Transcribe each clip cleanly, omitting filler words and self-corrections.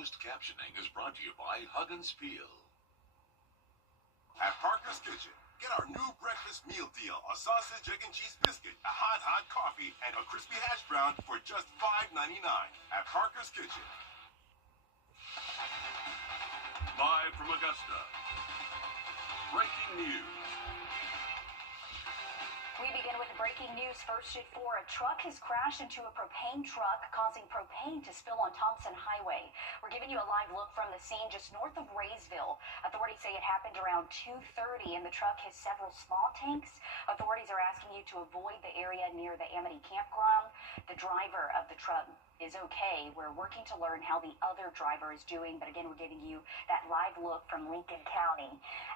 Closed captioning is brought to you by Huggins Peel. At Parker's Kitchen, get our new breakfast meal deal: a sausage, egg, and cheese biscuit, a hot coffee, and a crispy hash brown for just $5.99 at Parker's Kitchen. Live from Augusta, breaking news. We begin with breaking news first at 4. A truck has crashed into a propane truck, causing propane to spill on Thompson Highway. We're giving you a live look from the scene just north of Raysville. Authorities say it happened around 2:30, and the truck has several small tanks. Authorities are asking you to avoid the area near the Amity campground. The driver of the truck is okay. We're working to learn how the other driver is doing, but again, we're giving you that live look from Lincoln County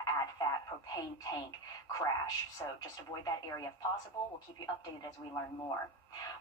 at that propane tank crash. So just avoid that area if possible. We'll keep you updated as we learn more.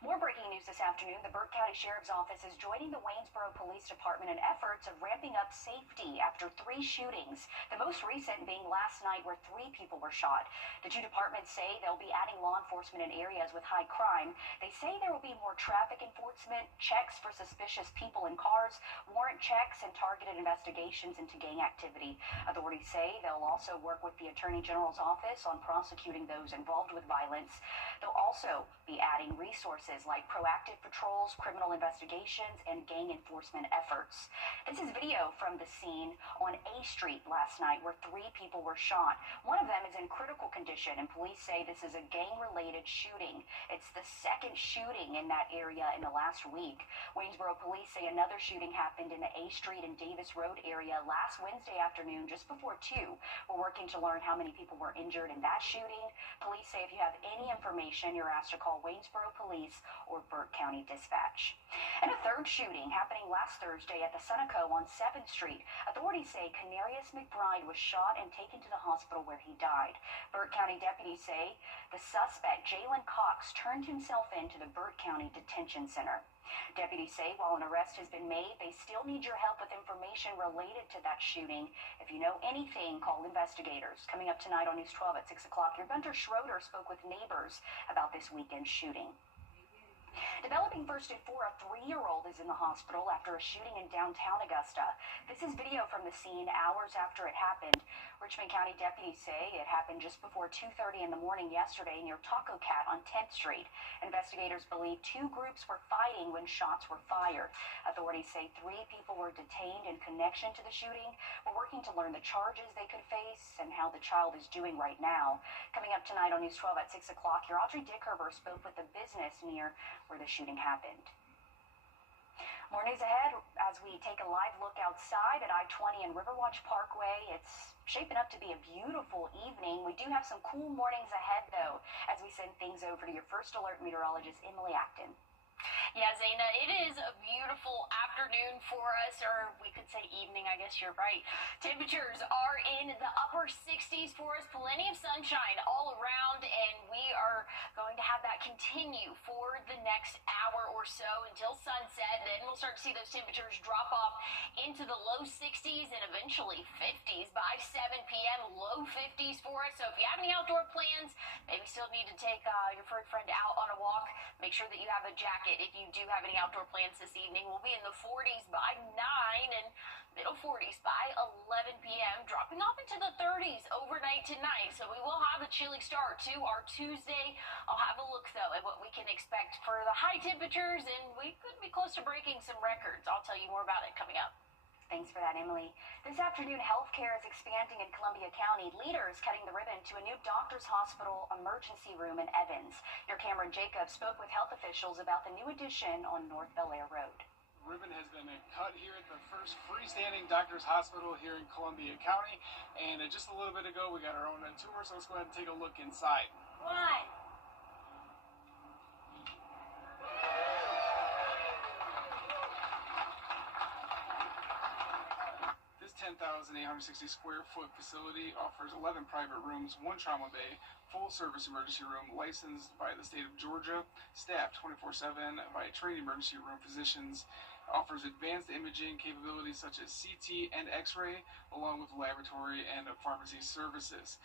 More breaking news this afternoon. The Burke County Sheriff's Office is joining the Waynesboro Police Department in efforts of ramping up safety after 3 shootings, the most recent being last night where 3 people were shot. The 2 departments say they'll be adding law enforcement in areas with high crime. They say there will be more traffic enforcement, checks for suspicious people in cars, warrant checks, and targeted investigations into gang activity. Authorities say they'll also work with the Attorney General's office on prosecuting those involved with violence. They'll also be adding resources like proactive patrols, criminal investigations, and gang enforcement efforts. This is video from the scene on A Street last night where 3 people were shot. One of them is in critical condition, and police say this is a gang-related shooting. It's the second shooting in that area in the last week. Waynesboro police say another shooting happened in the A Street and Davis Road area last Wednesday afternoon just before 2. We're working to learn how many people were injured in that shooting. Police say if you have any information, you're asked to call Waynesboro Police or Burke County Dispatch. And a third shooting happening last Thursday at the Sunoco on 7th Street. Authorities say Canarius McBride was shot and taken to the hospital where he died. Burke County deputies say the suspect, Jalen Cox, turned himself in to the Burke County Detention Center. Deputies say while an arrest has been made, they still need your help with information related to that shooting. If you know anything, call investigators. Coming up tonight on News 12 at 6 o'clock, your Gunter Schroeder spoke with neighbors about this weekend shooting. Developing first at 4, a 3-year-old is in the hospital after a shooting in downtown Augusta. This is video from the scene hours after it happened. Richmond County deputies say it happened just before 2:30 in the morning yesterday near Taco Cat on 10th Street. Investigators believe 2 groups were fighting when shots were fired. Authorities say 3 people were detained in connection to the shooting. We're working to learn the charges they could face and how the child is doing right now. Coming up tonight on News 12 at 6 o'clock, your Audrey Dickerver spoke with the business near where the shooting happened. More news ahead as we take a live look outside at I-20 and Riverwatch Parkway. It's shaping up to be a beautiful evening. We do have some cool mornings ahead, though, as we send things over to your first alert meteorologist, Emily Acton. Yeah, Zaina, it is a beautiful afternoon for us, or we could say evening, I guess you're right. Temperatures are in the upper 60s for us, plenty of sunshine all around, and we are going to have that continue for the next hour or so until sunset. Then we'll start to see those temperatures drop off into the low 60s and eventually 50s by 7 p.m., low 50s for us. So if you have any outdoor plans, maybe still need to take your furry friend out on a walk, make sure that you have a jacket. If you do have any outdoor plans this evening, we'll be in the 40s by 9 and middle 40s by 11 p.m., dropping off into the 30s overnight tonight. So we will have a chilly start to our Tuesday. I'll have a look, though, at what we can expect for the high temperatures, and we could be close to breaking some records. I'll tell you more about it coming up. Thanks for that, Emily. This afternoon, healthcare is expanding in Columbia County. Leaders cutting the ribbon to a new doctor's hospital emergency room in Evans. Your Cameron Jacobs spoke with health officials about the new addition on North Bel Air Road. The ribbon has been cut here at the first freestanding doctor's hospital here in Columbia County. And just a little bit ago, we got our own tour, so let's go ahead and take a look inside. Why? 10,860 square foot facility offers 11 private rooms, 1 trauma bay, full service emergency room licensed by the state of Georgia, staffed 24/7 by trained emergency room physicians, offers advanced imaging capabilities such as CT and X-ray, along with laboratory and pharmacy services.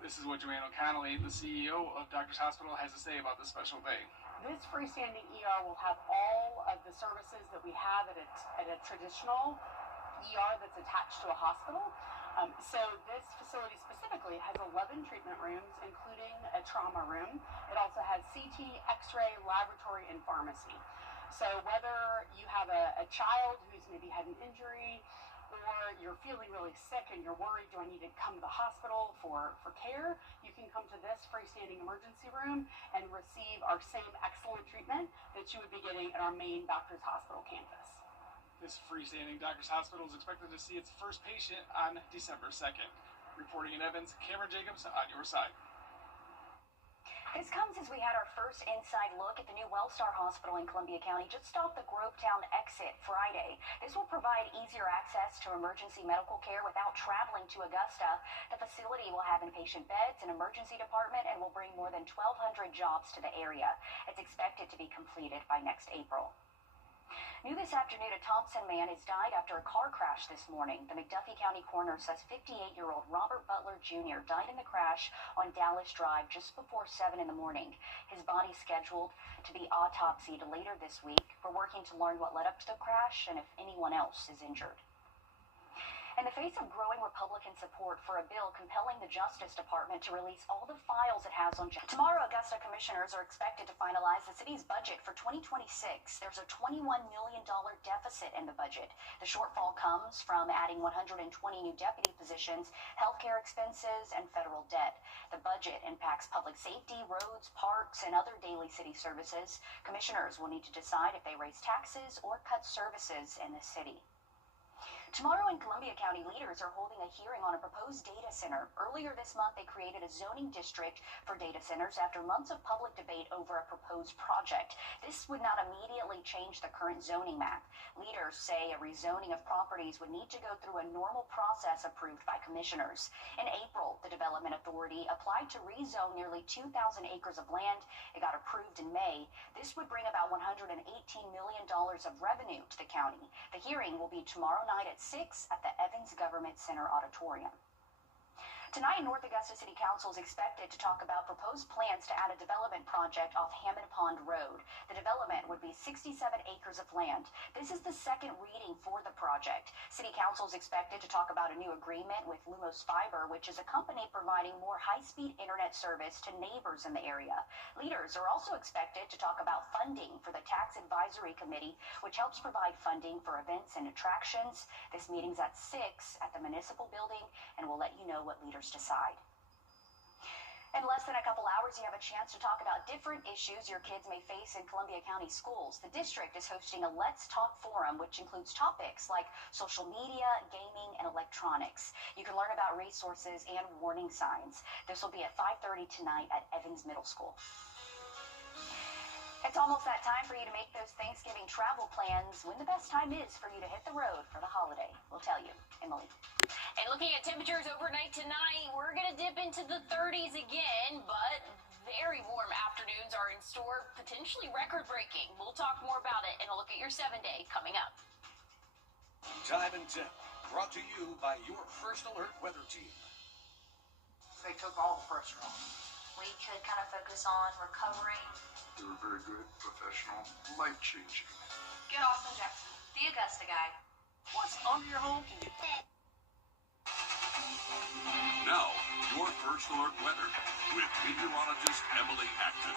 This is what Joanne O'Connelly, the CEO of Doctors Hospital, has to say about this special day. This freestanding ER will have all of the services that we have at a traditional ER that's attached to a hospital. So this facility specifically has 11 treatment rooms, including a trauma room. It also has CT, X-ray, laboratory, and pharmacy. So whether you have a child who's maybe had an injury, or you're feeling really sick and you're worried, do I need to come to the hospital for care? You can come to this freestanding emergency room and receive our same excellent treatment that you would be getting at our main Doctors Hospital campus. This freestanding Doctors Hospital is expected to see its first patient on December 2nd. Reporting in Evans, Cameron Jacobs on your side. This comes as we had our first inside look at the new Wellstar Hospital in Columbia County just off the Grovetown exit Friday. This will provide easier access to emergency medical care without traveling to Augusta. The facility will have inpatient beds, an emergency department, and will bring more than 1,200 jobs to the area. It's expected to be completed by next April. New this afternoon, a Thompson man has died after a car crash this morning. The McDuffie County coroner says 58-year-old Robert Butler Jr. died in the crash on Dallas Drive just before 7 in the morning. His body scheduled to be autopsied later this week. We're working to learn what led up to the crash and if anyone else is injured. In the face of growing Republican support for a bill compelling the Justice Department to release all the files it has on tomorrow, Augusta commissioners are expected to finalize the city's budget for 2026. There's a $21 million deficit in the budget. The shortfall comes from adding 120 new deputy positions, healthcare expenses, and federal debt. The budget impacts public safety, roads, parks, and other daily city services. Commissioners will need to decide if they raise taxes or cut services in the city. Tomorrow in Columbia County, leaders are holding a hearing on a proposed data center. Earlier this month, they created a zoning district for data centers after months of public debate over a proposed project. This would not immediately change the current zoning map. Leaders say a rezoning of properties would need to go through a normal process approved by commissioners. In April, the Development Authority applied to rezone nearly 2,000 acres of land. It got approved in May. This would bring about $118 million of revenue to the county. The hearing will be tomorrow night at 6 at the Evans Government Center Auditorium. Tonight, North Augusta City Council is expected to talk about proposed plans to add a development project off Hammond Pond Road. The development would be 67 acres of land. This is the second reading for the project. City Council is expected to talk about a new agreement with Lumos Fiber, which is a company providing more high-speed internet service to neighbors in the area. Leaders are also expected to talk about funding for the Tax Advisory Committee, which helps provide funding for events and attractions. This meeting's at 6 at the Municipal Building, and we'll let you know what leaders decide. In less than a couple hours, you have a chance to talk about different issues your kids may face in Columbia County schools. The district is hosting a Let's Talk forum, which includes topics like social media, gaming, and electronics. You can learn about resources and warning signs. This will be at 5:30 tonight at Evans Middle School. It's almost that time for you to make those Thanksgiving travel plans. When the best time is for you to hit the road for the holiday, we'll tell you. Emily. And looking at temperatures overnight tonight, we're going to dip into the 30s again, but very warm afternoons are in store, potentially record-breaking. We'll talk more about it in a look at your 7-day coming up. Time and Temp, brought to you by your First Alert weather team. They took all the pressure off. We could kind of focus on recovering. They were very good, professional, life-changing. Get Austin Jackson, the Augusta guy. What's under your home can you Now, your First Alert weather with meteorologist Emily Acton.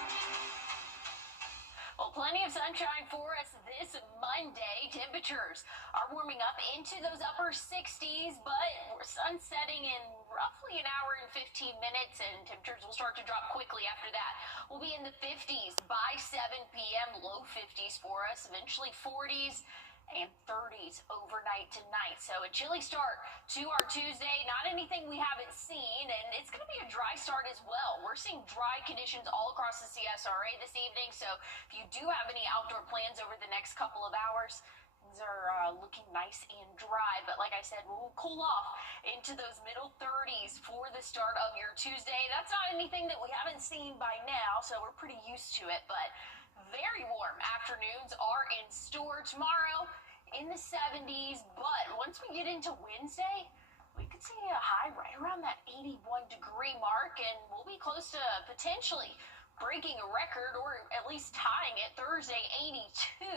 Well, plenty of sunshine for us this Monday. Temperatures are warming up into those upper 60s, but we're sunsetting in roughly an hour and 15 minutes, and temperatures will start to drop quickly after that. We'll be in the 50s by 7 p.m., low 50s for us, eventually 40s and 30s overnight tonight. So a chilly start to our Tuesday, not anything we haven't seen, and it's going to be a dry start as well. We're seeing dry conditions all across the CSRA this evening, so if you do have any outdoor plans over the next couple of hours, things are looking nice and dry, but like I said, we'll cool off into those middle 30s for the start of your Tuesday. That's not anything that we haven't seen by now, so we're pretty used to it, but very warm afternoons are in store tomorrow in the 70s, but once we get into Wednesday, we could could see a high right around that 81-degree mark, and we'll be close to potentially breaking a record or at least tying it Thursday, 82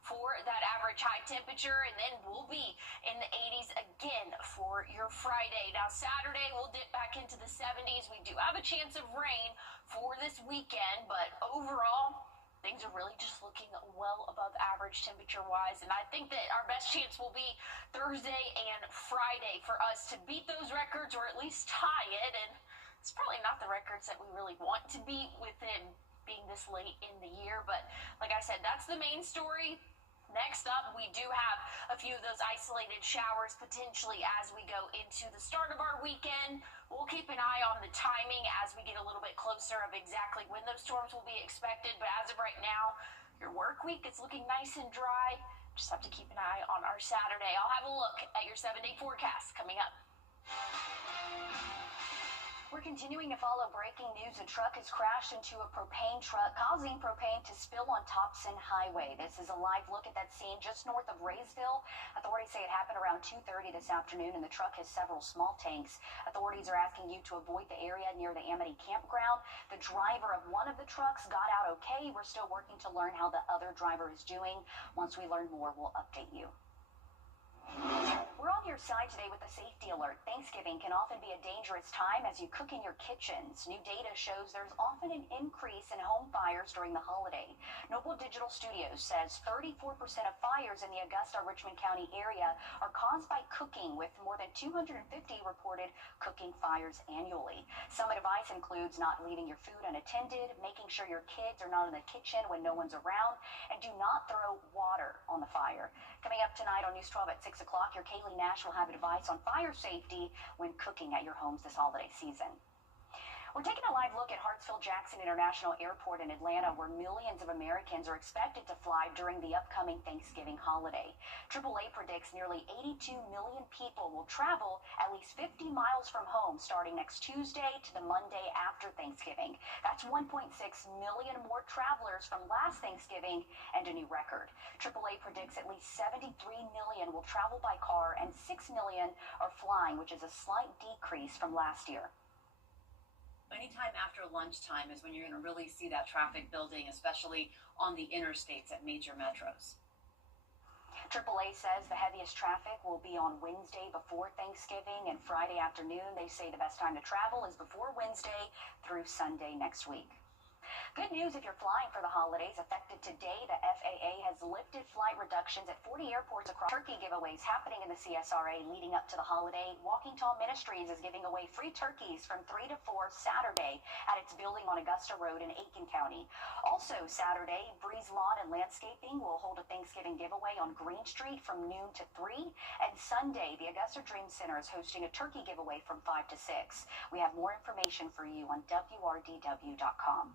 for that average high temperature, and then we'll be in the 80s again for your Friday. Now Saturday we'll dip back into the 70s. We do have a chance of rain for this weekend, but overall things are really just looking well above average temperature-wise, and I think that our best chance will be Thursday and Friday for us to beat those records or at least tie it, and it's probably not the records that we really want to beat with it being this late in the year, but like I said, that's the main story. Next up, we do have a few of those isolated showers potentially as we go into the start of our weekend. We'll keep an eye on the timing as we get a little bit closer of exactly when those storms will be expected. But as of right now, your work week is looking nice and dry. Just have to keep an eye on our Saturday. I'll have a look at your 7-day forecast coming up. We're continuing to follow breaking news. A truck has crashed into a propane truck, causing propane to spill on Thompson Highway. This is a live look at that scene just north of Raysville. Authorities say it happened around 2:30 this afternoon, and the truck has several small tanks. Authorities are asking you to avoid the area near the Amity campground. The driver of one of the trucks got out okay. We're still working to learn how the other driver is doing. Once we learn more, we'll update you. We're on your side today with a safety alert. Thanksgiving can often be a dangerous time as you cook in your kitchens. New data shows there's often an increase in home fires during the holiday. Noble Digital Studios says 34% of fires in the Augusta-Richmond County area are caused by cooking, with more than 250 reported cooking fires annually. Some advice includes not leaving your food unattended, making sure your kids are not in the kitchen when no one's around, and do not throw water on the fire. Coming up tonight on News 12 at 6 o'clock, your Kaylee Nash will have advice on fire safety when cooking at your homes this holiday season. We're taking a live look at Hartsfield-Jackson International Airport in Atlanta, where millions of Americans are expected to fly during the upcoming Thanksgiving holiday. AAA predicts nearly 82 million people will travel at least 50 miles from home starting next Tuesday to the Monday after Thanksgiving. That's 1.6 million more travelers from last Thanksgiving and a new record. AAA predicts at least 73 million will travel by car and 6 million are flying, which is a slight decrease from last year. Anytime after lunchtime is when you're going to really see that traffic building, especially on the interstates at major metros. AAA says the heaviest traffic will be on Wednesday before Thanksgiving and Friday afternoon. They say the best time to travel is before Wednesday through Sunday next week. Good news if you're flying for the holidays. Effective today, the FAA has lifted flight reductions at 40 airports across. Turkey giveaways happening in the CSRA leading up to the holiday. Walking Tall Ministries is giving away free turkeys from 3 to 4 Saturday at its building on Augusta Road in Aiken County. Also Saturday, Breeze Lawn and Landscaping will hold a Thanksgiving giveaway on Green Street from noon to 3. And Sunday, the Augusta Dream Center is hosting a turkey giveaway from 5 to 6. We have more information for you on WRDW.com.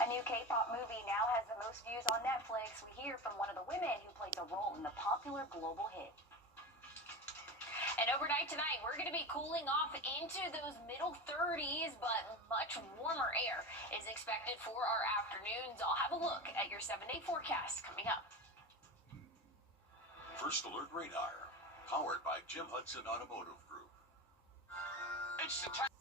A new K-pop movie now has the most views on Netflix. We hear from one of the women who plays a role in the popular global hit. And overnight tonight, we're going to be cooling off into those middle 30s, but much warmer air is expected for our afternoons. I'll have a look at your 7-day forecast coming up. First Alert Radar, powered by Jim Hudson Automotive Group. It's the time.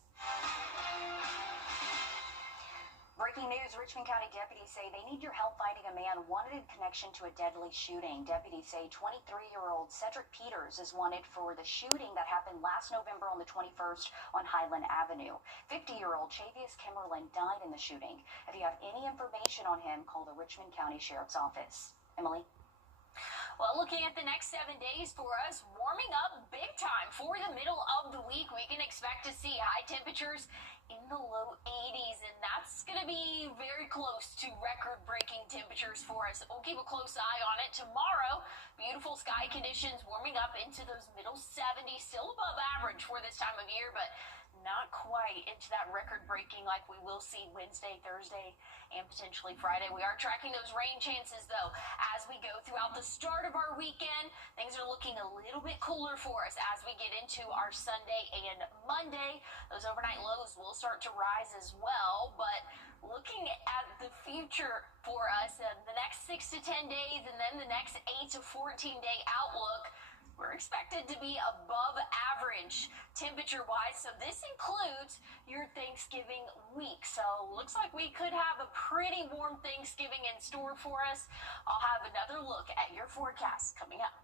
Breaking news, Richmond County deputies say they need your help fighting a man wanted in connection to a deadly shooting. Deputies say 23-year-old Cedric Peters is wanted for the shooting that happened last November on the 21st on Highland Avenue. 50-year-old Chavius Kimmerlin died in the shooting. If you have any information on him, call the Richmond County Sheriff's Office. Emily? Well, looking at the next 7 days for us, warming up big time for the middle of the week. We can expect to see high temperatures in the low 80s, and that's going to be very close to record-breaking temperatures for us. We'll keep a close eye on it tomorrow. Beautiful sky conditions warming up into those middle 70s, still above average for this time of year, but not quite into that record-breaking like we will see Wednesday, Thursday, and potentially Friday. We are tracking those rain chances, though, as we go throughout the start of our weekend. Things are looking a little bit cooler for us as we get into our Sunday and Monday. Those overnight lows will start to rise as well, but looking at the future for us, the next 6 to 10 days and then the next 8 to 14-day outlook, we're expected to be above average temperature-wise, so this includes your Thanksgiving week. So looks like we could have a pretty warm Thanksgiving in store for us. I'll have another look at your forecast coming up.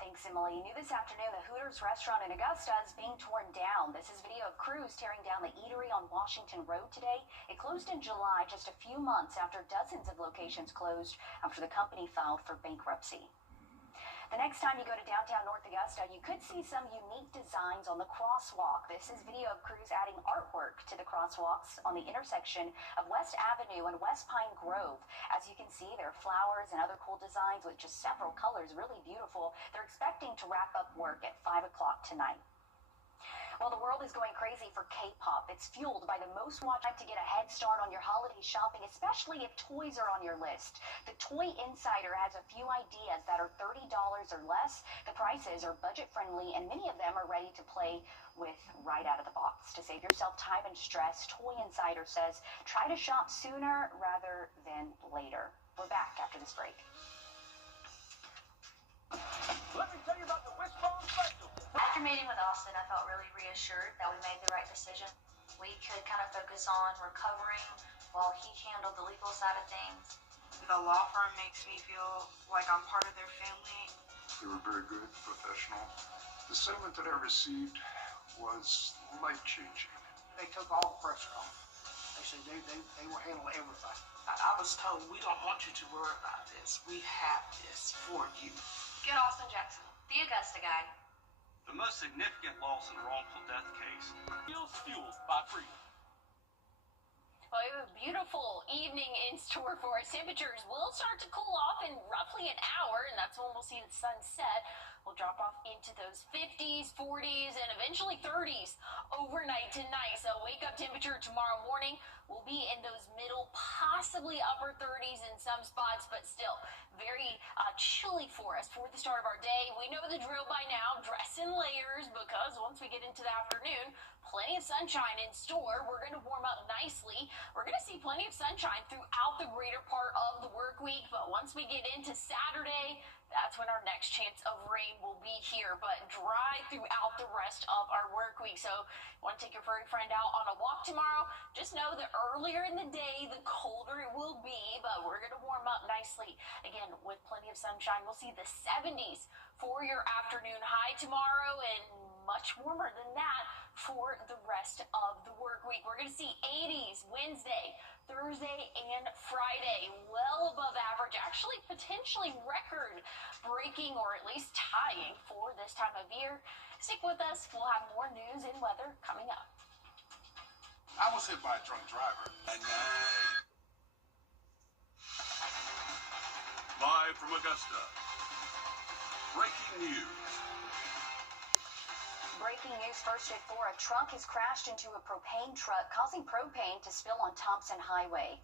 Thanks, Emily. New this afternoon, the Hooters restaurant in Augusta is being torn down. This is video of crews tearing down the eatery on Washington Road today. It closed in July, just a few months after dozens of locations closed after the company filed for bankruptcy. The next time you go to downtown North Augusta, you could see some unique designs on the crosswalk. This is video of crews adding artwork to the crosswalks on the intersection of West Avenue and West Pine Grove. As you can see, there are flowers and other cool designs with just several colors, really beautiful. They're expecting to wrap up work at 5 o'clock tonight. Well, the world is going crazy for K-pop. It's fueled by the most watched time to get a head start on your holiday shopping, especially if toys are on your list. The Toy Insider has a few ideas that are $30 or less. The prices are budget-friendly, and many of them are ready to play with right out of the box. To save yourself time and stress, Toy Insider says try to shop sooner rather than later. We're back after this break. Let me tell you about the Wishbone Special. After meeting with Austin, I felt really reassured that we made the right decision. We could kind of focus on recovering while he handled the legal side of things. The law firm makes me feel like I'm part of their family. They were very good, professional. The settlement that I received was life-changing. They took all the pressure off. They said they will handle everything. I was told, we don't want you to worry about this. We have this for you. Get Austin Jackson, the Augusta guy. The most significant loss in a wrongful death case. Meals fueled by freedom. Well, we have a beautiful evening in store for us. Temperatures will start to cool off in roughly an hour, and that's when we'll see the sun set. We'll drop off into those 50s, 40s, and eventually 30s overnight tonight. So wake-up temperature tomorrow morning will be in those middle, possibly upper 30s in some spots, but still very chilly for us for the start of our day. We know the drill by now. Dress in layers, because once we get into the afternoon, plenty of sunshine in store. We're going to warm up nicely. We're going to see plenty of sunshine throughout the greater part of the work week, but once we get into Saturday, that's when our next chance of rain will be here, but dry throughout the rest of our work week. So want to take your furry friend out on a walk tomorrow? Just know that earlier in the day, the colder it will be, but we're going to warm up nicely. Again, with plenty of sunshine, we'll see the 70s for your afternoon high tomorrow, and much warmer than that for the rest of the work week. We're going to see 80s Wednesday, Thursday, and Friday. Well above average, actually potentially record-breaking or at least tying for this time of year. Stick with us. We'll have more news and weather coming up. I was hit by a drunk driver. Live from Augusta. Breaking news. Breaking news first at 4. A truck has crashed into a propane truck, causing propane to spill on Thompson Highway.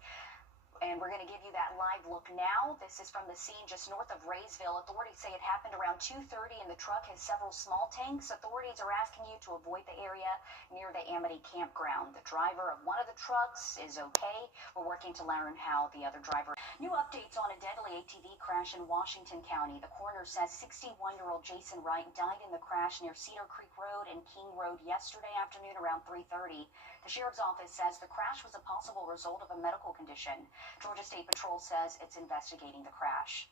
And we're going to give you that live look now. This is from the scene just north of Raysville. Authorities say it happened around 2:30, and the truck has several small tanks. Authorities are asking you to avoid the area near the Amity campground. The driver of one of the trucks is okay. We're working to learn how the other driver. New updates on a deadly ATV crash in Washington County. The coroner says 61-year-old Jason Wright died in the crash near Cedar Creek Road and King Road yesterday afternoon around 3:30. The sheriff's office says the crash was a possible result of a medical condition. Georgia State Patrol says it's investigating the crash.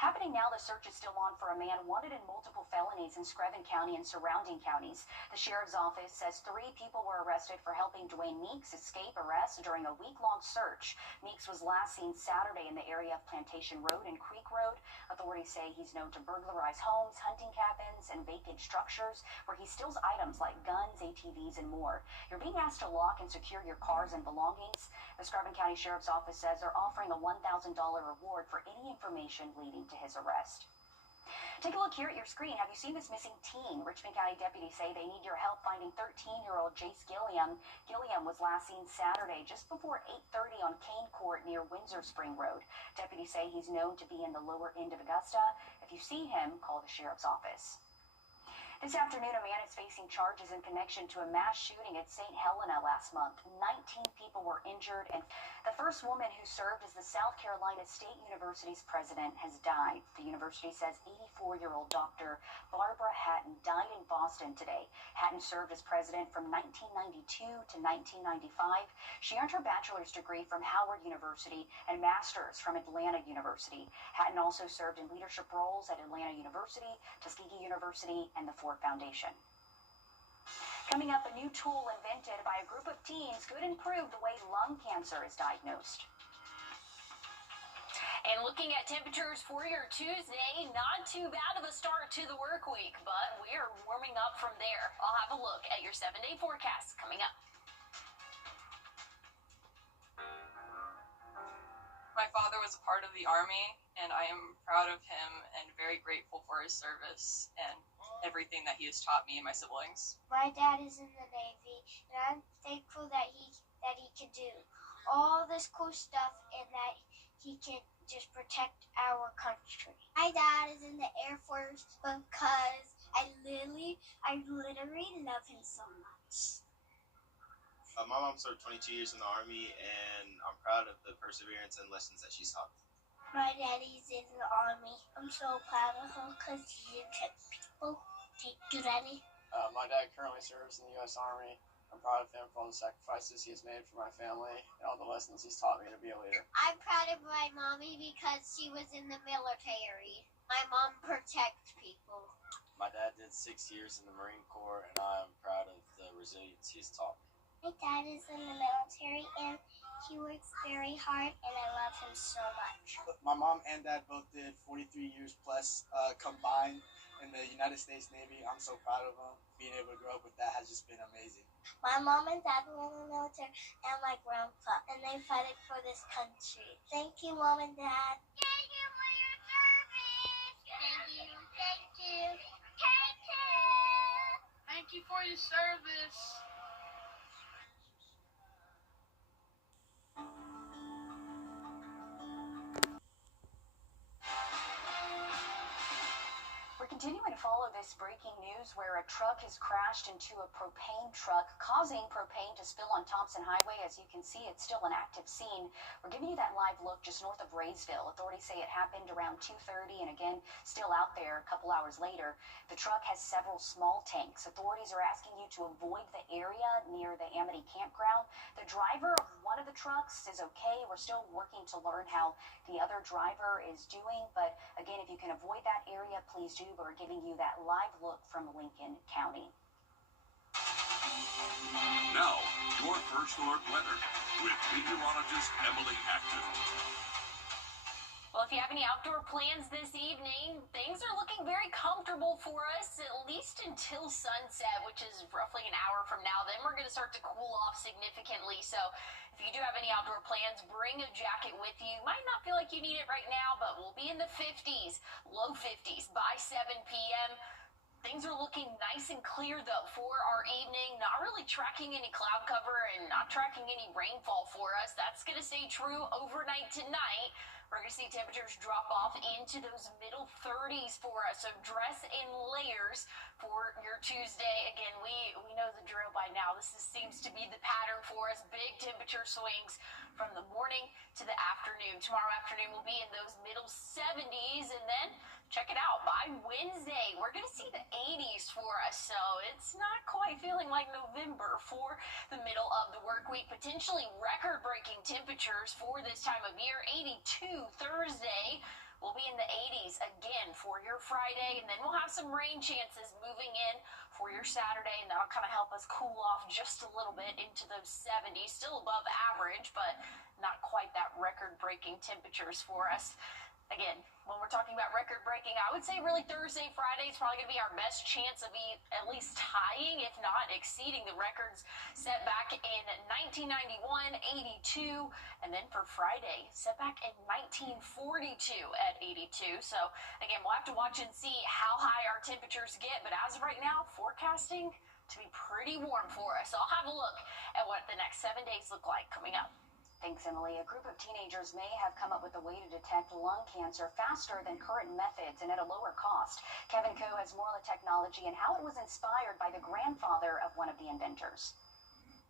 Happening now, the search is still on for a man wanted in multiple felonies in Screven County and surrounding counties. The sheriff's office says 3 people were arrested for helping Dwayne Meeks escape arrest during a week-long search. Meeks was last seen Saturday in the area of Plantation Road and Creek Road. Authorities say he's known to burglarize homes, hunting cabins, and vacant structures where he steals items like guns, ATVs, and more. You're being asked to lock and secure your cars and belongings. The Screven County Sheriff's Office says they're offering a $1,000 reward for any information leading to his arrest. Take a look here at your screen. Have you seen this missing teen? Richmond County deputies say they need your help finding 13-year-old Jace Gilliam. Gilliam was last seen Saturday just before 8:30 on Kane Court near Windsor Spring Road. Deputies say he's known to be in the lower end of Augusta. If you see him, call the sheriff's office. This afternoon, a man is facing charges in connection to a mass shooting at St. Helena last month. 19 people were injured, and the first woman who served as the South Carolina State University's president has died. The university says 84-year-old Dr. Barbara Hatton died in Boston today. Hatton served as president from 1992 to 1995. She earned her bachelor's degree from Howard University and master's from Atlanta University. Hatton also served in leadership roles at Atlanta University, Tuskegee University, and the Ford Foundation. Coming up, a new tool invented by a group of teens could improve the way lung cancer is diagnosed. And looking at temperatures for your Tuesday, not too bad of a start to the work week, but we are warming up from there. I'll have a look at your 7-day forecast coming up. My father was a part of the Army, and I am proud of him and very grateful for his service and everything that he has taught me and my siblings. My dad is in the Navy, and I'm thankful that he can do all this cool stuff and that he can just protect our country. My dad is in the Air Force because I literally love him so much. My mom served 22 years in the Army, and I'm proud of the perseverance and lessons that she's taught me. My daddy's in the Army. I'm so proud of him because he protects people. Thank you, Daddy. My dad currently serves in the U.S. Army. I'm proud of him for all the sacrifices he has made for my family and all the lessons he's taught me to be a leader. I'm proud of my mommy because she was in the military. My mom protects people. My dad did 6 years in the Marine Corps, and I am proud of the resilience he's taught me. My dad is in the military, and he works very hard, and I love him so much. My mom and dad both did 43 years plus combined in the United States Navy. I'm so proud of them. Being able to grow up with that has just been amazing. My mom and dad were in the military, and my grandpa, and they fought for this country. Thank you, Mom and Dad. Thank you for your service. Thank you. Thank you. Thank you. Thank you for your service. We're continuing to follow this breaking news where a truck has crashed into a propane truck, causing propane to spill on Thompson Highway. As you can see, it's still an active scene. We're giving you that live look just north of Raysville. Authorities say it happened around 2:30 and again, still out there a couple hours later. The truck has several small tanks. Authorities are asking you to avoid the area near the Amity campground. The driver of one of the trucks is okay. We're still working to learn how the other driver is doing. But again, if you can avoid that area, please do. We're giving you that live look from Lincoln County. Now, your First Alert weather with meteorologist Emily Acton. Well, if you have any outdoor plans this evening, things are looking very comfortable for us, at least until sunset, which is roughly an hour from now. Then we're going to start to cool off significantly. So if you do have any outdoor plans, bring a jacket with you. Might not feel like you need it right now, but we'll be in the 50s, low 50s by 7 p.m. Things are looking nice and clear, though, for our evening. Not really tracking any cloud cover and not tracking any rainfall for us. That's going to stay true overnight tonight. We're going to see temperatures drop off into those middle 30s for us. So dress in layers for your Tuesday. Again, we know the drill by now. This seems to be the pattern for us. Big temperature swings from the morning to the afternoon. Tomorrow afternoon will be in those middle 70s. And then, check it out, by Wednesday, we're going to see the 80s for us. So it's not quite feeling like November for the middle of the work week. Potentially record-breaking temperatures for this time of year. 82 Thursday. We'll be in the 80s again for your Friday, and then we'll have some rain chances moving in for your Saturday, and that'll kind of help us cool off just a little bit into those 70s. Still above average, but not quite that record-breaking temperatures for us. Again, when we're talking about record-breaking, I would say really Thursday, Friday is probably going to be our best chance of at least tying, if not exceeding the records set back in 1991, 82, and then for Friday, set back in 1942 at 82. So, again, we'll have to watch and see how high our temperatures get, but as of right now, forecasting to be pretty warm for us. So I'll have a look at what the next 7 days look like coming up. Thanks, Emily. A group of teenagers may have come up with a way to detect lung cancer faster than current methods and at a lower cost. Kevin Coe has more on the technology and how it was inspired by the grandfather of one of the inventors.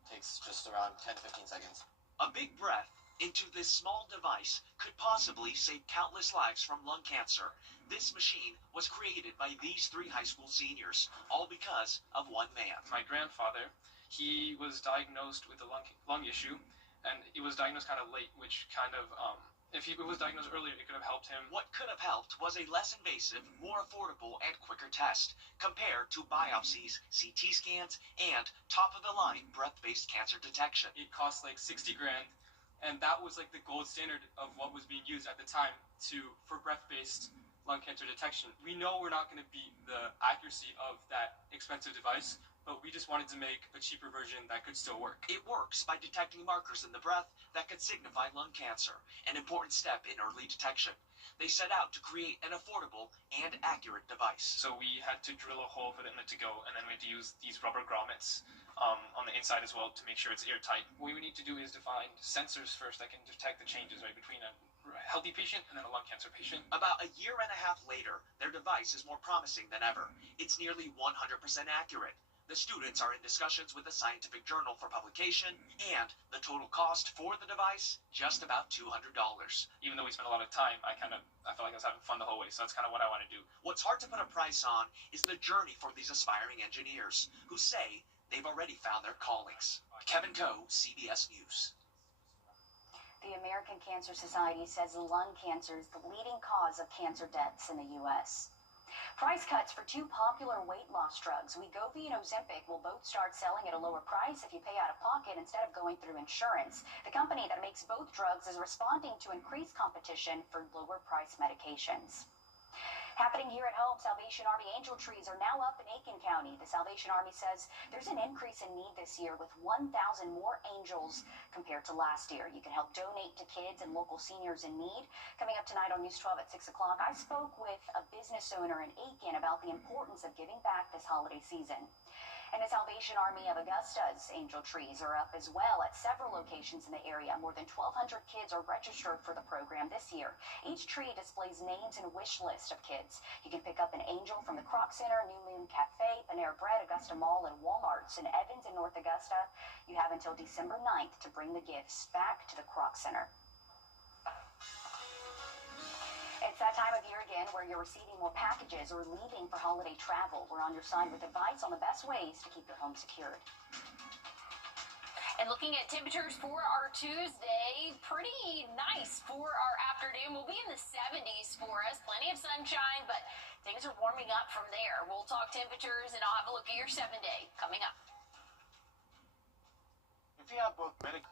Takes just around 10-15 seconds. A big breath into this small device could possibly save countless lives from lung cancer. This machine was created by these 3 high school seniors, all because of one man. My grandfather, he was diagnosed with a lung issue, and it was diagnosed kind of late, which kind of, if he was diagnosed earlier, it could have helped him. What could have helped was a less invasive, more affordable, and quicker test, compared to biopsies, CT scans, and top-of-the-line breath-based cancer detection. It cost like 60 grand, and that was like the gold standard of what was being used at the time for breath-based lung cancer detection. We know we're not going to beat the accuracy of that expensive device, but we just wanted to make a cheaper version that could still work. It works by detecting markers in the breath that could signify lung cancer, an important step in early detection. They set out to create an affordable and accurate device. So we had to drill a hole for the inlet to go, and then we had to use these rubber grommets on the inside as well to make sure it's airtight. What we need to do is define sensors first that can detect the changes right between a healthy patient and then a lung cancer patient. About a year and a half later, their device is more promising than ever. It's nearly 100% accurate. The students are in discussions with a scientific journal for publication, and the total cost for the device, just about $200. Even though we spent a lot of time, I felt like I was having fun the whole way, so that's kind of what I want to do. What's hard to put a price on is the journey for these aspiring engineers, who say they've already found their callings. Kevin Coe, CBS News. The American Cancer Society says lung cancer is the leading cause of cancer deaths in the U.S. Price cuts for 2 popular weight loss drugs, Wegovy and Ozempic, will both start selling at a lower price if you pay out of pocket instead of going through insurance. The company that makes both drugs is responding to increased competition for lower price medications. Happening here at home, Salvation Army angel trees are now up in Aiken County. The Salvation Army says there's an increase in need this year with 1,000 more angels compared to last year. You can help donate to kids and local seniors in need. Coming up tonight on News 12 at 6 o'clock, I spoke with a business owner in Aiken about the importance of giving back this holiday season. And the Salvation Army of Augusta's angel trees are up as well at several locations in the area. More than 1,200 kids are registered for the program this year. Each tree displays names and wish lists of kids. You can pick up an angel from the Croc Center, New Moon Cafe, Panera Bread, Augusta Mall, and Walmart's in Evans and North Augusta. You have until December 9th to bring the gifts back to the Croc Center. It's that time of year again where you're receiving more packages or leaving for holiday travel. We're on your side with advice on the best ways to keep your home secured. And looking at temperatures for our Tuesday, pretty nice for our afternoon. We'll be in the 70s for us. Plenty of sunshine, but things are warming up from there. We'll talk temperatures, and I'll have a look at your 7-day coming up. If you have both medical...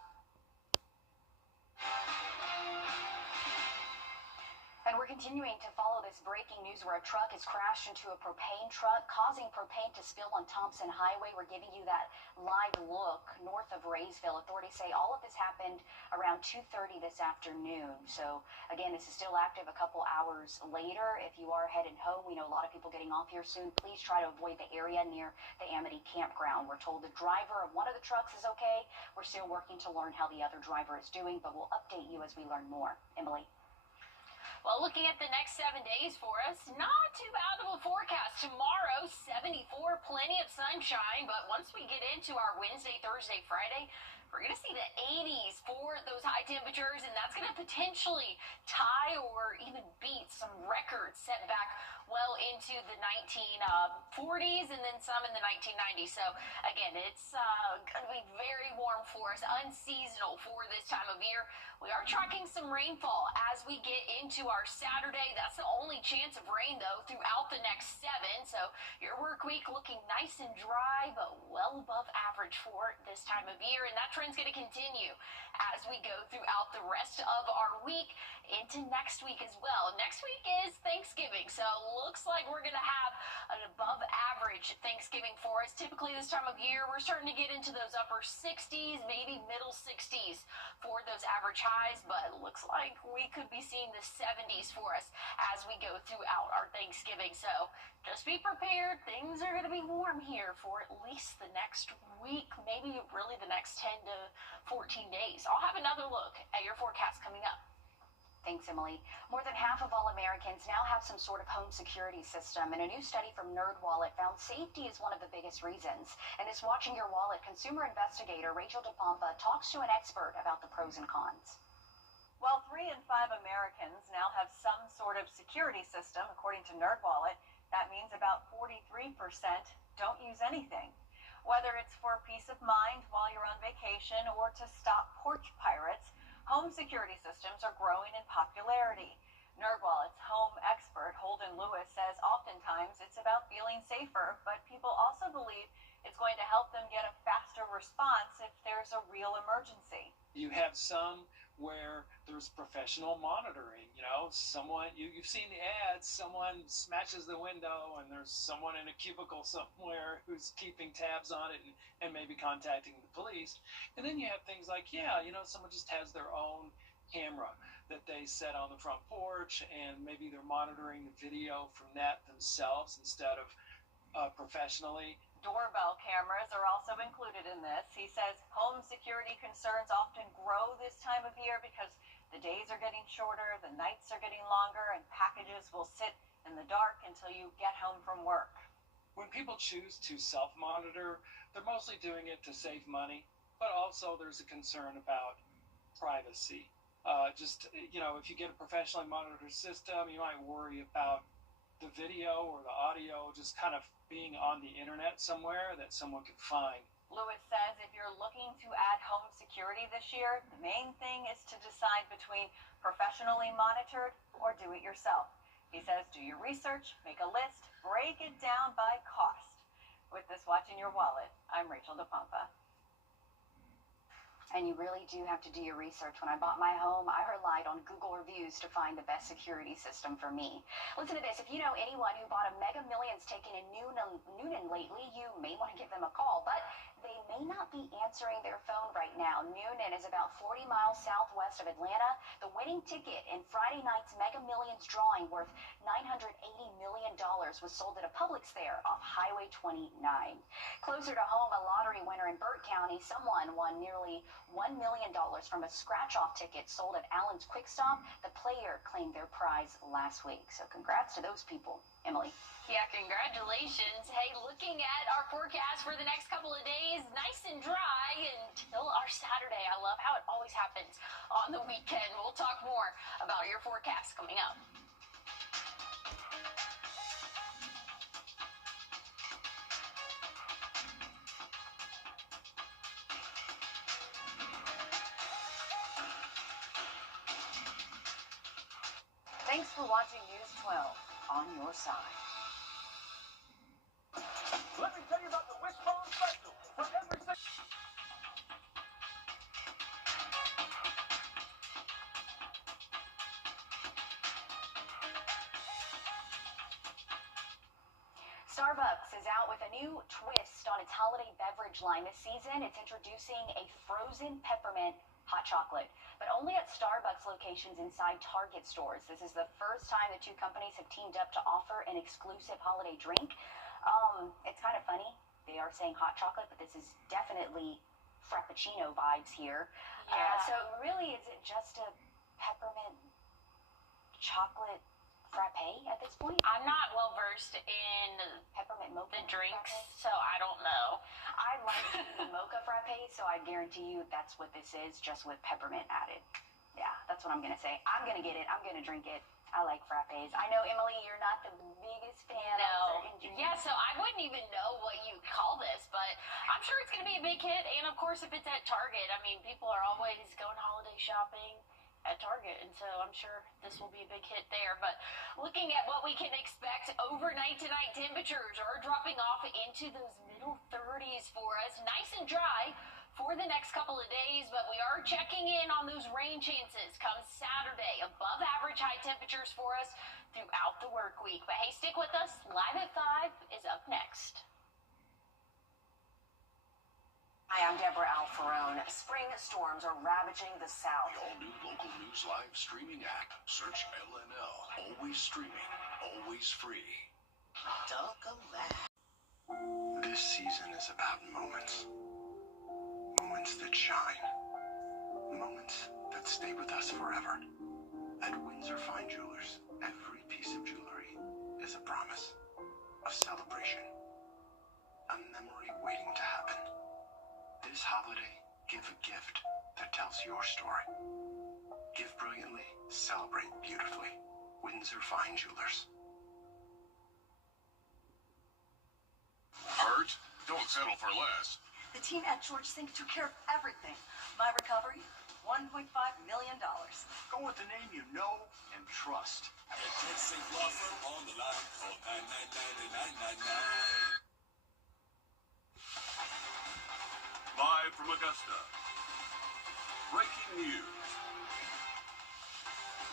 And we're continuing to follow this breaking news where a truck has crashed into a propane truck, causing propane to spill on Thompson Highway. We're giving you that live look north of Raysville. Authorities say all of this happened around 2:30 this afternoon. So, again, this is still active a couple hours later. If you are headed home, we know a lot of people getting off here soon. Please try to avoid the area near the Amity campground. We're told the driver of one of the trucks is okay. We're still working to learn how the other driver is doing, but we'll update you as we learn more. Emily? Well, looking at the next 7 days for us, not too bad of a forecast. Tomorrow, 74, plenty of sunshine. But once we get into our Wednesday, Thursday, Friday, we're going to see the 80s for those high temperatures, and that's going to potentially tie or even beat some records set back well into the 1940s and then some in the 1990s. So, again, it's going to be very warm for us, unseasonal for this time of year. We are tracking some rainfall as we get into our Saturday. That's the only chance of rain, though, throughout the next 7. So your work week looking nice and dry, but well above average for this time of year. And that trend's going to continue as we go throughout the rest of our week into next week as well. Next week is Thanksgiving, so looks like we're going to have an above average Thanksgiving for us. Typically this time of year, we're starting to get into those upper 60s, maybe middle 60s for those average highs, but it looks like we could be seeing the 70s for us as we go throughout our Thanksgiving. So just be prepared. Things are going to be warm here for at least the next week, maybe really the next 10 to 14 days. I'll have another look at your forecast coming up. Thanks, Emily. More than half of all Americans now have some sort of home security system, and a new study from NerdWallet found safety is one of the biggest reasons. And this Watching Your Wallet consumer investigator Rachel DePompa talks to an expert about the pros and cons. Well, 3 in 5 Americans now have some sort of security system, according to NerdWallet. That means about 43% don't use anything. Whether it's for peace of mind while you're on vacation or to stop porch pirates, home security systems are growing in popularity. NerdWallet's home expert Holden Lewis says oftentimes it's about feeling safer, but people also believe it's going to help them get a faster response if there's a real emergency. You have some where there's professional monitoring. You know, someone, you've seen the ads, someone smashes the window and there's someone in a cubicle somewhere who's keeping tabs on it and maybe contacting the police. And then you have things like, someone just has their own camera that they set on the front porch and maybe they're monitoring the video from that themselves instead of professionally. Doorbell cameras are also included in this. He says home security concerns often grow this time of year because the days are getting shorter, the nights are getting longer, and packages will sit in the dark until you get home from work. When people choose to self-monitor, they're mostly doing it to save money, but also there's a concern about privacy. If you get a professionally monitored system, you might worry about the video or the audio just kind of being on the internet somewhere that someone could find. Lewis says if you're looking to add home security this year, the main thing is to decide between professionally monitored or do it yourself. He says do your research, make a list, break it down by cost. With this Watching Your Wallet, I'm Rachel DePompa. And you really do have to do your research. When I bought my home, I relied on Google reviews to find the best security system for me. Listen to this. If you know anyone who bought a Mega Millions ticket in Noonan lately, you may want to give them a call. But they may not be answering their phone right now. Noonan is about 40 miles southwest of Atlanta. The winning ticket in Friday night's Mega Millions drawing worth $980 million was sold at a Publix there off Highway 29. Closer to home, a lottery winner in Burt County, someone won nearly $1 million from a scratch-off ticket sold at Allen's Quick Stop. The player claimed their prize last week. So congrats to those people. Emily. Yeah, congratulations. Hey, looking at our forecast for the next couple of days, nice and dry until our Saturday. I love how it always happens on the weekend. We'll talk more about your forecast coming up. Thanks for watching News 12 on your side. Let me tell you about the Wishbone Special. For every Starbucks is out with a new twist on its holiday beverage line this season. It's introducing a frozen peppermint hot chocolate, but only at Starbucks locations inside Target stores. This is the first time the two companies have teamed up to offer an exclusive holiday drink. It's kind of funny. They are saying hot chocolate, but this is definitely Frappuccino vibes here. Yeah. So really, is it just a peppermint chocolate frappe at this point? I'm not well versed in peppermint mocha the drinks, frappe? so I don't know. I like the mocha frappe, so I guarantee you that's what this is, just with peppermint added. Yeah, that's what I'm going to say. I'm going to get it. I'm going to drink it. I like frappes. I know, Emily, you're not the biggest fan of certain drinks. Yeah, so I wouldn't even know what you call this, but I'm sure it's going to be a big hit. And, of course, if it's at Target, I mean, people are always going holiday shopping at Target, and so I'm sure this will be a big hit there. But looking at what we can expect, overnight tonight temperatures are dropping off into those middle 30s for us. Nice and dry for the next couple of days, but we are checking in on those rain chances come Saturday. Above average high temperatures for us throughout the work week. But hey, stick with us. Live at 5 is up next. Hi, I'm Deborah Alfarone. Spring storms are ravaging the South. The all-new local news live streaming app. Search LNL. Always streaming, always free. This season is about moments. Moments moments that shine. Moments that stay with us forever. At Windsor Fine Jewelers, every piece of jewelry is a promise, a celebration, a memory waiting to happen. This holiday, give a gift that tells your story. Give brilliantly, celebrate beautifully. Windsor Fine Jewelers. Hurt? Don't settle for less. The team at George Sink took care of everything. My recovery, $1.5 million. Go with the name you know and trust. At George Sink Law Firm on the line, call 999-999. Live from Augusta. Breaking news.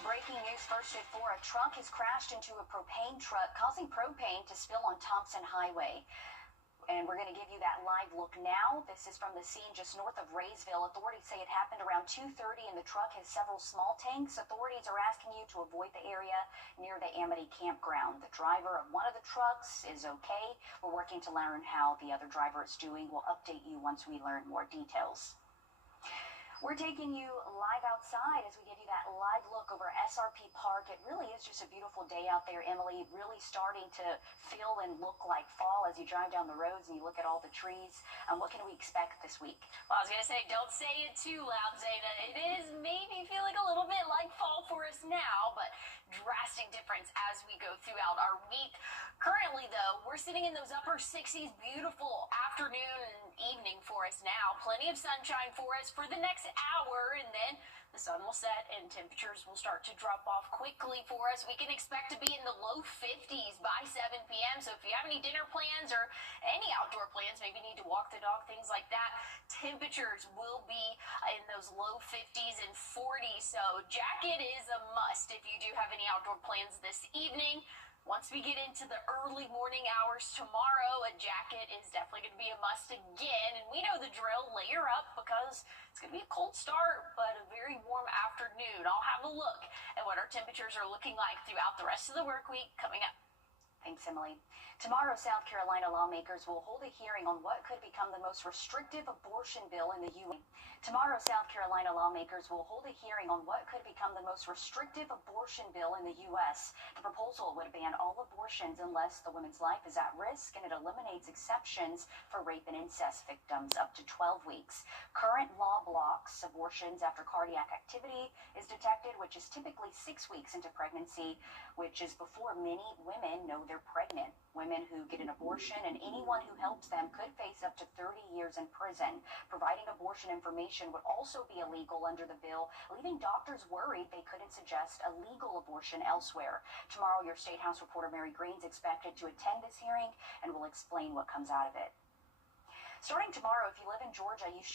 Breaking news first at 4. A truck has crashed into a propane truck, causing propane to spill on Thompson Highway. And we're going to give you that live look now. This is from the scene just north of Raysville. Authorities say it happened around 2:30 and the truck has several small tanks. Authorities are asking you to avoid the area near the Amity campground. The driver of one of the trucks is okay. We're working to learn how the other driver is doing. We'll update you once we learn more details. We're taking you live outside as we give you that live look over SRP Park. It really is just a beautiful day out there, Emily. Really starting to feel and look like fall as you drive down the roads and you look at all the trees. What can we expect this week? Well, I was going to say, don't say it too loud, Zayna. It is maybe feeling a little bit like fall for us now, but drastic difference as we go throughout our week. Currently, though, we're sitting in those upper 60s. Beautiful afternoon and evening for us now. Plenty of sunshine for us for the next hour, and then the sun will set and temperatures will start to drop off quickly for us. We can expect to be in the low 50s by 7 p.m. So if you have any dinner plans or any outdoor plans, maybe need to walk the dog, things like that, temperatures will be in those low 50s and 40s. So jacket is a must if you do have any outdoor plans this evening. Once we get into the early morning hours tomorrow, a jacket is definitely going to be a must again. And we know the drill, layer up, because it's going to be a cold start, but a very warm afternoon. I'll have a look at what our temperatures are looking like throughout the rest of the work week coming up. Thanks, Emily. Tomorrow, South Carolina lawmakers will hold a hearing on what could become the most restrictive abortion bill in the U.S. Tomorrow, South Carolina lawmakers will hold a hearing on what could become the most restrictive abortion bill in the U.S. The proposal would ban all abortions unless the woman's life is at risk, and it eliminates exceptions for rape and incest victims up to 12 weeks. Current law blocks abortions after cardiac activity is detected, which is typically 6 weeks into pregnancy, which is before many women know they're pregnant. Women who get an abortion and anyone who helps them could face up to 30 years in prison. Providing abortion information would also be illegal under the bill, leaving doctors worried they couldn't suggest a legal abortion elsewhere. Tomorrow, your State House reporter Mary Green's expected to attend this hearing and will explain what comes out of it. Starting tomorrow, if you live in Georgia, you should